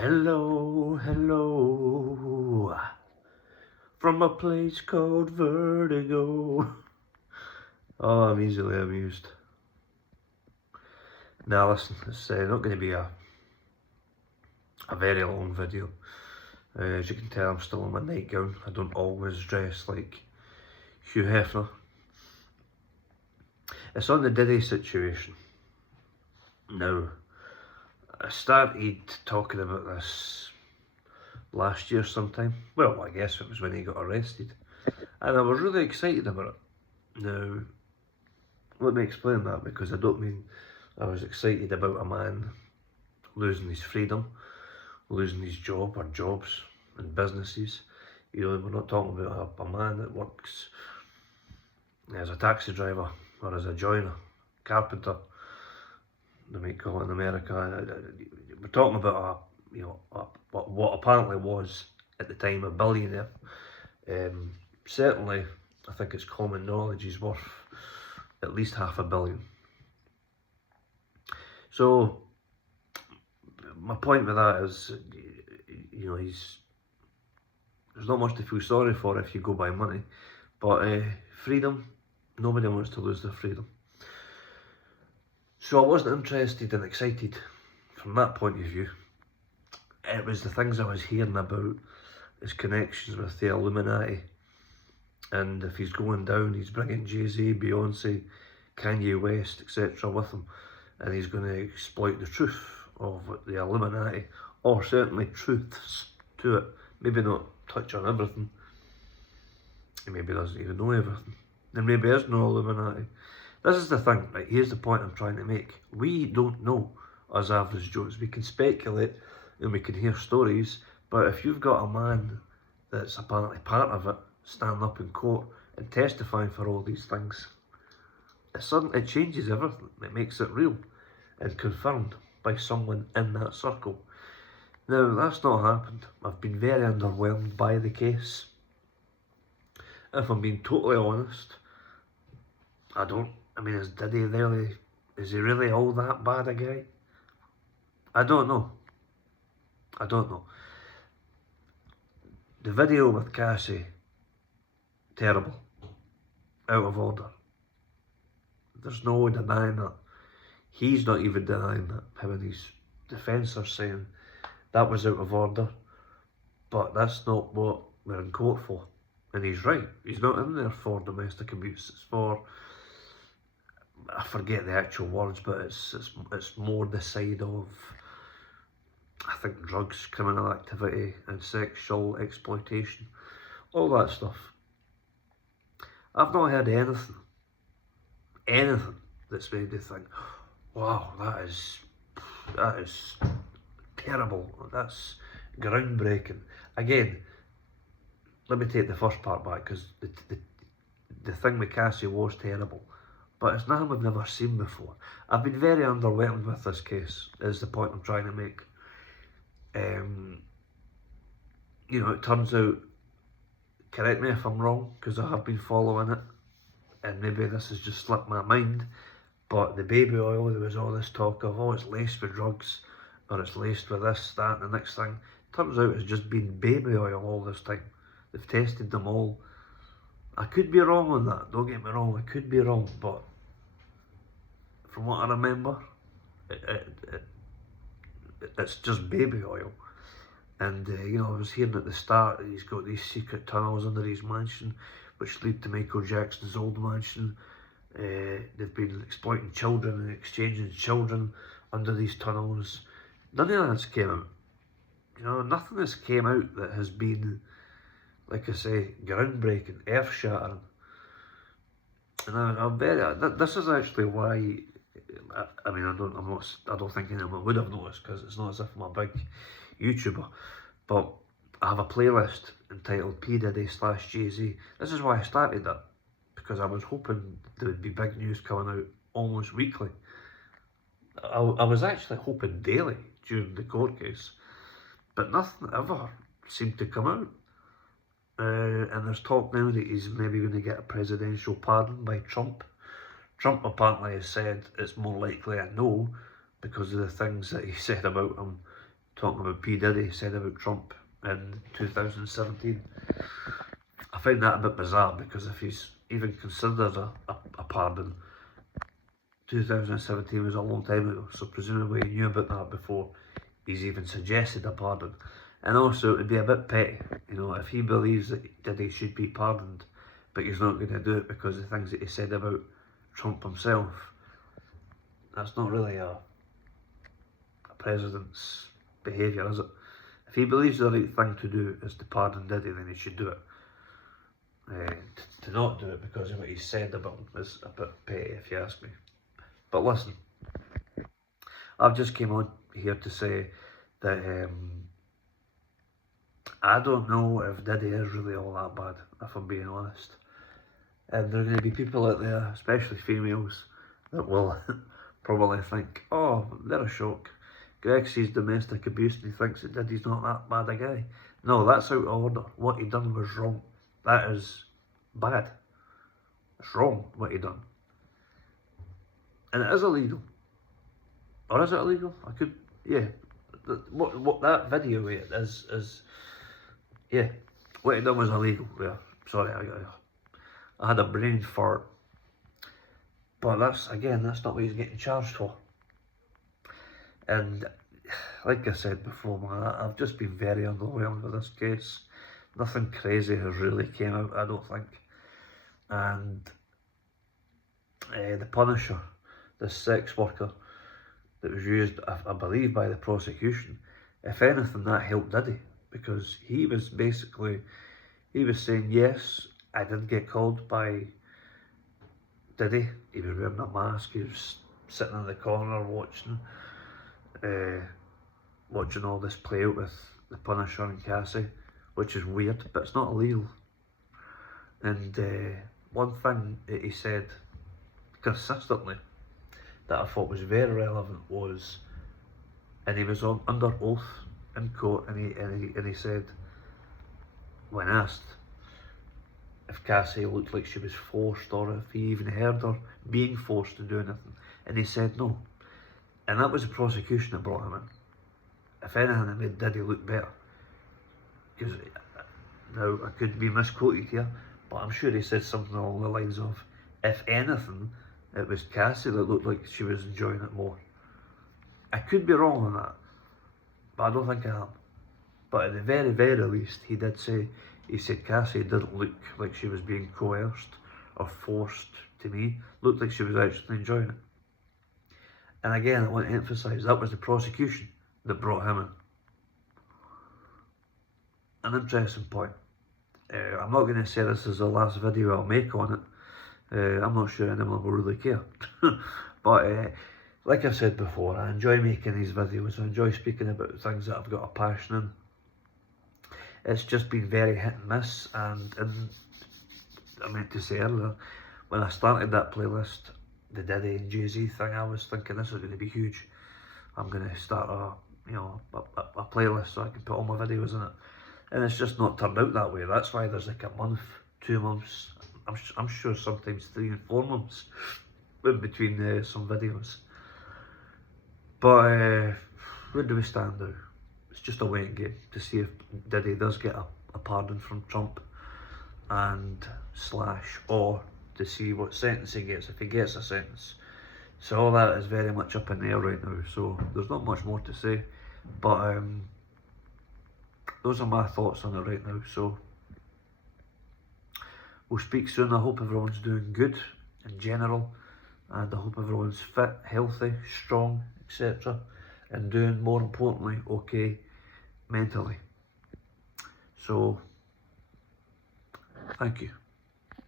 Hello, hello, from a place called Vertigo. Oh, I'm easily amused. Now listen, it's not going to be a very long video. As you can tell, I'm still in my nightgown. I don't always dress like Hugh Hefner. It's on the Diddy situation. Now, I started talking about this last year sometime. Well, I guess it was when he got arrested. And I was really excited about it. Now, let me explain that, because I don't mean I was excited about a man losing his freedom, losing his job or jobs and businesses. You know, we're not talking about a man that works as a taxi driver or as a joiner, carpenter, they might call it in America. We're talking about what apparently was at the time a billionaire. Certainly, I think it's common knowledge he's worth at least $500 million. So my point with that is, you know, there's not much to feel sorry for if you go by money, but freedom, nobody wants to lose their freedom. So I wasn't interested and excited from that point of view. It was the things I was hearing about, his connections with the Illuminati, and if he's going down, he's bringing Jay-Z, Beyonce, Kanye West, etc. with him, and he's going to exploit the truth of the Illuminati, or certainly truths to it. Maybe not touch on everything. He maybe doesn't even know everything. There maybe is no Illuminati. This is the thing, right? Here's the point I'm trying to make. We don't know, as average Joes. We can speculate and we can hear stories, but if you've got a man that's apparently part of it, standing up in court and testifying for all these things, it changes everything. It makes it real and confirmed by someone in that circle. Now, that's not happened. I've been very underwhelmed by the case. If I'm being totally honest, is Diddy really, is he really all that bad a guy? I don't know. The video with Cassie, terrible. Out of order. There's no denying that. He's not even denying that. Him and his defence are saying that was out of order, but that's not what we're in court for. And he's right. He's not in there for domestic abuse. It's for, I forget the actual words, but it's more the side of, I think, drugs, criminal activity, and sexual exploitation, all that stuff. I've not heard anything that's made me think, wow, that is terrible, that's groundbreaking. Again, let me take the first part back, because the thing with Cassie was terrible, but it's nothing we've never seen before. I've been very underwhelmed with this case, is the point I'm trying to make. You know, it turns out, correct me if I'm wrong, because I have been following it, and maybe this has just slipped my mind, but the baby oil, there was all this talk of, oh, it's laced with drugs, or it's laced with this, that, and the next thing. Turns out it's just been baby oil all this time. They've tested them all. I could be wrong on that, don't get me wrong, I could be wrong, but from what I remember, it's just baby oil. And you know, I was hearing at the start, he's got these secret tunnels under his mansion, which lead to Michael Jackson's old mansion. They've been exploiting children and exchanging children under these tunnels. None of that's came out. You know, nothing has came out that has been, like I say, groundbreaking, earth-shattering. And I'm very. This is actually why. I don't think anyone would have noticed, because it's not as if I'm a big YouTuber, but I have a playlist entitled P Diddy / Jay-Z. This is why I started that, because I was hoping there would be big news coming out almost weekly. I was actually hoping daily during the court case, but nothing ever seemed to come out. And there's talk now that he's maybe going to get a presidential pardon by Trump. Trump apparently has said it's more likely a no, because of the things that he said about him talking about P. Diddy said about Trump in 2017. I find that a bit bizarre, because if he's even considered a pardon, 2017 was a long time ago, so presumably he knew about that before he's even suggested a pardon. And also, it would be a bit petty, you know, if he believes that Diddy should be pardoned, but he's not going to do it because of the things that he said about Trump himself. That's not really a president's behaviour, is it? If he believes the right thing to do is to pardon Diddy, then he should do it. To not do it because of what he said about him is a bit petty, if you ask me. But listen, I've just came on here to say that I don't know if Diddy is really all that bad, if I'm being honest. And there are going to be people out there, especially females, that will probably think, oh, they're a shock. Greg sees domestic abuse and he thinks that Diddy's not that bad a guy. No, that's out of order. What he done was wrong. That is bad. It's wrong, what he done. And it is illegal. Or is it illegal? I could, yeah. What that video is, yeah. What he done was illegal. Yeah, sorry, I had a brain fart. But that's not what he's getting charged for. And like I said before, man, I've just been very underwhelmed with this case. Nothing crazy has really came out, I don't think. And the Punisher, the sex worker that was used, I believe, by the prosecution, if anything, that helped Diddy, because he was saying, yes, I did get called by Diddy. He was wearing a mask, he was sitting in the corner watching all this play out with the Punisher and Cassie, which is weird, but it's not illegal. And one thing that he said consistently that I thought was very relevant was, and he was under oath in court, and he said, when asked if Cassie looked like she was forced, or if he even heard her being forced to do anything, and he said no. And that was the prosecution that brought him in. If anything, it made Diddy look better. Because, now, I could be misquoted here, but I'm sure he said something along the lines of, if anything, it was Cassie that looked like she was enjoying it more. I could be wrong on that, but I don't think I am. But at the very, very least, he did say, he said Cassie didn't look like she was being coerced or forced to me. Looked like she was actually enjoying it. And again, I want to emphasise, that was the prosecution that brought him in. An interesting point. I'm not going to say this is the last video I'll make on it. I'm not sure anyone will really care. But like I said before, I enjoy making these videos. I enjoy speaking about things that I've got a passion in. It's just been very hit and miss, and I meant to say earlier, when I started that playlist, the Diddy and Jay-Z thing, I was thinking this is going to be huge. I'm going to start a playlist so I can put all my videos in it. And it's just not turned out that way. That's why there's like a month, 2 months, I'm sure sometimes 3 and 4 months in between some videos. But where do we stand now? It's just a waiting game to see if Diddy does get a pardon from Trump, and or to see what sentence he gets, if he gets a sentence. So all that is very much up in the air right now, so there's not much more to say, but those are my thoughts on it right now. So we'll speak soon. I hope everyone's doing good in general, and I hope everyone's fit, healthy, strong, etc., and doing, more importantly, okay mentally. So thank you.